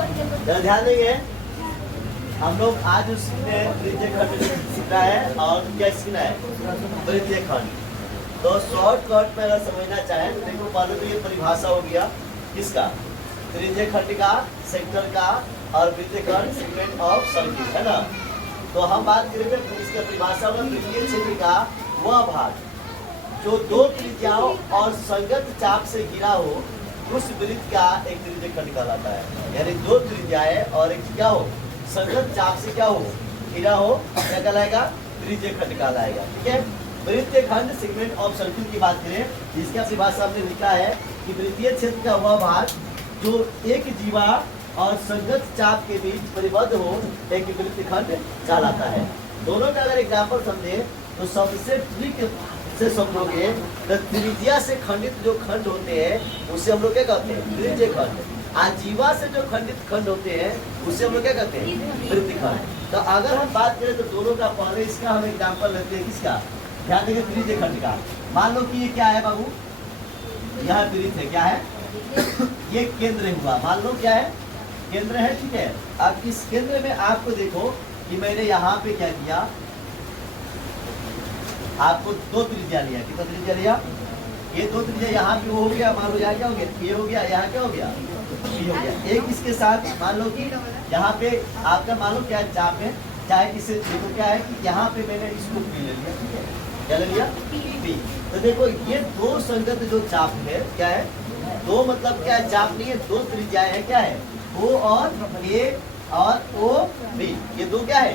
जरा ध्यान देंगे, हम लोग आज उसने वृत्तीय खंड सीखना है और क्या सीखना है, वृत्तीय खंड। तो शॉर्टकट में अगर समझना चाहें तो देखो, पहले तो ये परिभाषा हो गया किसका, त्रिज्यीय खंड का, सेक्टर का और वृत्तीय खंड सेगमेंट ऑफ सर्किल, है ना। तो हम बात करेंगे इसके परिभाषा में, वृत्तीय क्षेत्र का वह भाग जो दो त्रिज्याओं और संगत चाप से घिरा हो, उस वृत्त का एक त्रिज्यीय खंड कहलाता है। यानी दो त्रिज्याएं और एक क्या हो, संगत चाप से क्या हो, घिरा हो, क्या कहलाएगा, त्रिज्यीय खंड कहलाएगा। ठीक है। वृत्तीय खंड सेगमेंट ऑफ सर्किल की बात करें, जिसका परिभाषा हमने लिखा है कि वृत्तीय क्षेत्र का वह भाग जो एक जीवा और संगत चाप के बीच परिबद्ध हो, एक वृत्तीय खंड कहलाता है। दोनों का अगर एग्जाम्पल समझे तो सबसे ट्रिक से समझोगे तो त्रिज्या से खंडित जो खंड होते हैं उसे हम लोग क्या कहते हैं, त्रिज्यीय खंड। आजीवा से जो खंडित खंड होते हैं उसे हम लोग क्या कहते हैं, वृत्तीय खंड। तो अगर हम बात करें तो दोनों का पहले इसका हम एग्जाम्पल लेते हैं, किसका, ध्यान देंगे, त्रिज्यीय खंड का। मान लो कि ये क्या है बाबू, यह वृत्त है, क्या है, ये केंद्र हुआ, मान लो क्या है, केंद्र है। ठीक है। अब इस केंद्र में आपको देखो कि मैंने यहाँ पे क्या किया, आपको दो त्रिज्या लिया, कितना त्रिज्या लिया, ये दो त्रिज्या यहाँ पे वो हो गया, मान लो यहाँ क्या हो गया, ये हो गया, यहाँ क्या हो गया, ये हो गया। एक इसके साथ मान लो कि यहाँ पे आपका मान लो क्या चाप है, चाहे इसे देखो क्या है कि यहाँ पे मैंने इसको पी ले लिया। ठीक है, क्या ले लिया, पी। तो देखो ये दो संगत जो चाप है, क्या है, दो मतलब क्या है, चाप नहीं है, दो त्रिज्याएं है, क्या है, ओ और ए और ओ बी, ये दो क्या है,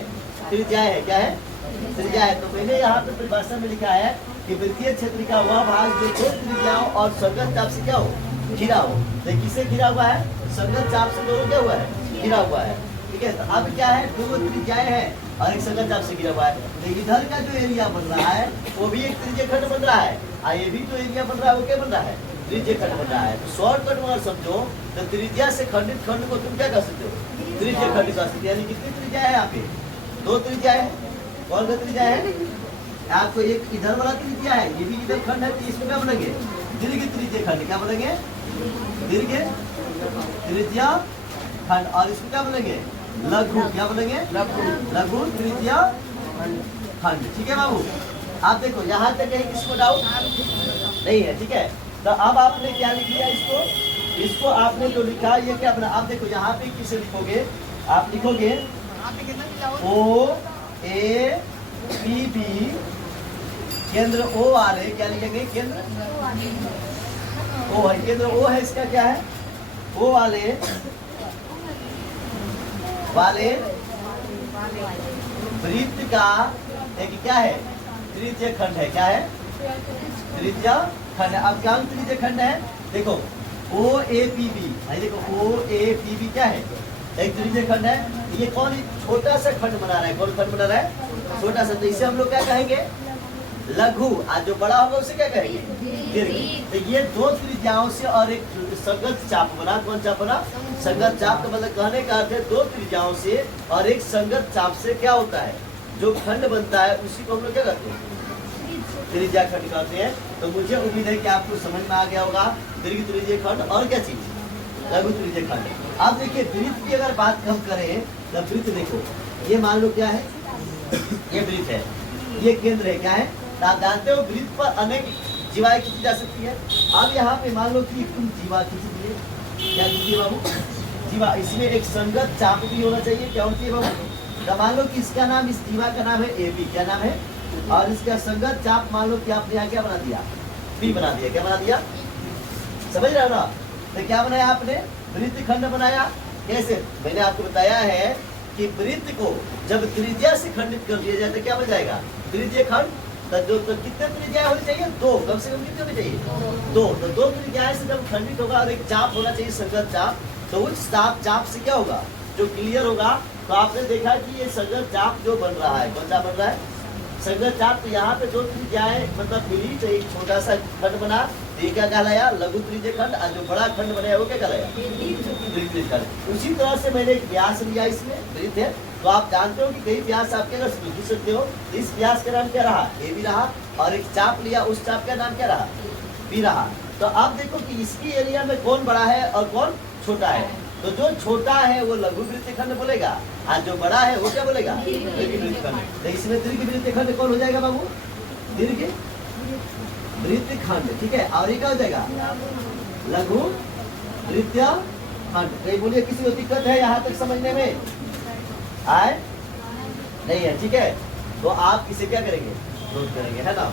त्रिज्याएं है, क्या है, त्रिज्या है। तो मैंने यहाँ पे परिभाषा में लिखा है कि वृत्तीय क्षेत्र का वह भाग जो दो त्रिज्याओं और संगत चाप से क्या हो, घिरा हो। तो किससे घिरा हुआ है, संगत चाप से दोनों क्या हुआ है, घिरा हुआ है। ठीक है। तो अब क्या है, दो त्रिज्याएं हैं और एक संगत चाप से घिरा हुआ है। तो इधर का जो एरिया बन रहा है वो भी एक त्रिज्यीय खंड बन रहा है, और ये भी जो एरिया बन रहा है वो क्या बन रहा है, त्रिज्यीय खंड बन रहा है। तो शॉर्टकट में समझो तो त्रिज्या से खंडित खंड को तुम क्या कर सकते हो, त्रिज्यीय खंड कर सकते हो। यानी कितनी त्रिज्या है यहाँ पे, दो त्रिज्या है। कौन सा त्रिज्या है, आपको एक इधर वाला त्रिज्या है, ये भी इधर खंड है, तो इसमें क्या बनेंगे, दीर्घ त्रिज्यीय खंड, क्या बनेंगे, दीर्घ त्रिज्या खंड। और इसमें क्या बनेंगे, लघु, क्या बनेंगे, लघु त्रिज्या खंड। ठीक है बाबू, आप देखो यहाँ तक कहीं किसको डाउट नहीं है। ठीक है। तो अब आपने क्या लिख लिया, इसको आपने जो लिखा ये क्या बना, आप देखो यहाँ पे किसे लिखोगे, आप लिखोगे ओ ए पी बी, केंद्र ओ वाले, क्या लिखेंगे, केंद्र ओ है, केंद्र ओ है, इसका क्या है, ओ वाले वृत्त का एक क्या है, त्रिज्यीय खंड है, क्या है, त्रिज्यीय खंड है। अब क्या त्रिज्यीय खंड है, देखो ओ ए पी बी, देखो ओ ए पी बी क्या है, एक त्रिज्यीय खंड है। ये कौन छोटा सा खंड बना रहा है, कौन खंड बना रहा है, छोटा सा, तो इसे हम लोग क्या कहेंगे, लघु। आज जो बड़ा होगा उसे क्या कहेंगे, दीर्घ। तो ये दो त्रिज्याओं से और एक संगत चाप बना, कौन चाप बना, संगत चाप का मतलब कहने का अर्थ है दो त्रिज्याओं से और एक संगत चाप से क्या होता है, जो खंड बनता है उसी को हम लोग क्या कहते हैं, त्रिज्या खंड कहते हैं। तो मुझे उम्मीद है कि आपको समझ में आ गया होगा दीर्घ त्रिज्यीय खंड और क्या चीज, लघु त्रिज्यीय खंड। अब देखिए वृत्त की अगर बात हम करें तो वृत्त देखो, ये मान लो क्या है, ये वृत्त है, ये केंद्र है, क्या है, तो आप जानते हो वृत्त पर अनेक जीवाएं खींची जा सकती है। अब यहाँ पे मान लो कि तुम जीवा खींची दिए, क्या खींचिए बाबू, जीवा। इसमें एक संगत चाप भी होना चाहिए, क्या होना चाहिए बाबू। तो मान लो कि इसका नाम, इस जीवा का नाम है ए बी, क्या नाम है, और इसका संगत चाप मान लो कि आपने यहाँ क्या बना दिया, बी बना दिया, क्या बना दिया, समझ रहे हो ना। तो क्या बनाया आपने, वृत्त खंड बनाया। कैसे, मैंने आपको बताया है कि वृत्त को जब त्रिज्या से खंडित कर दिया जाए तो क्या बन जाएगा, त्रिज्यीय खंड। तो कितने त्रिज्या होनी चाहिए, दो, कम से कम कितने होनी चाहिए, दो। तो दो त्रिज्या से जब खंडित होगा और एक चाप होना चाहिए, संगत चाप, तो उस चाप से क्या होगा, जो क्लियर होगा। तो आपने देखा कि ये संगत चाप जो बन रहा है, कौन सा बन रहा है, संगत चाप। तो यहाँ पे दो त्रिज्याएं मतलब मिली तो एक छोटा सा खंड बना, ये क्या कहलाया, लघु त्रिज्यीय खंड। और जो बड़ा खंड बनाया वो क्या कहलाया, दीर्घ त्रिज्यीय खंड। उसी तरह से मैंने एक व्यास लिया, इसमें वृत्त है, तो आप जानते हो कि कई व्यास आप क्या लिख सकते हो। इस व्यास का नाम क्या रहा, ए भी रहा, और एक चाप लिया, उस चाप का नाम क्या रहा, बी रहा। तो आप देखो कि इसकी एरिया में कौन बड़ा है और कौन छोटा है। तो जो छोटा है वो लघु वृत्तखंड बोलेगा, और जो बड़ा है वो क्या बोलेगा, दीर्घ वृत्तखंड। तो इसमें दीर्घ वृत्तखंड कौन हो जाएगा बाबू, दीर्घ वृत्तखंड, ठीक है। और ये क्या हो जाएगा, लघु वृत्तखंड। तो ये बोलिए किसी को दिक्कत है यहाँ तक समझने में, आए नहीं है, ठीक है। तो आप इसे क्या करेंगे, नोट करेंगे, है ना।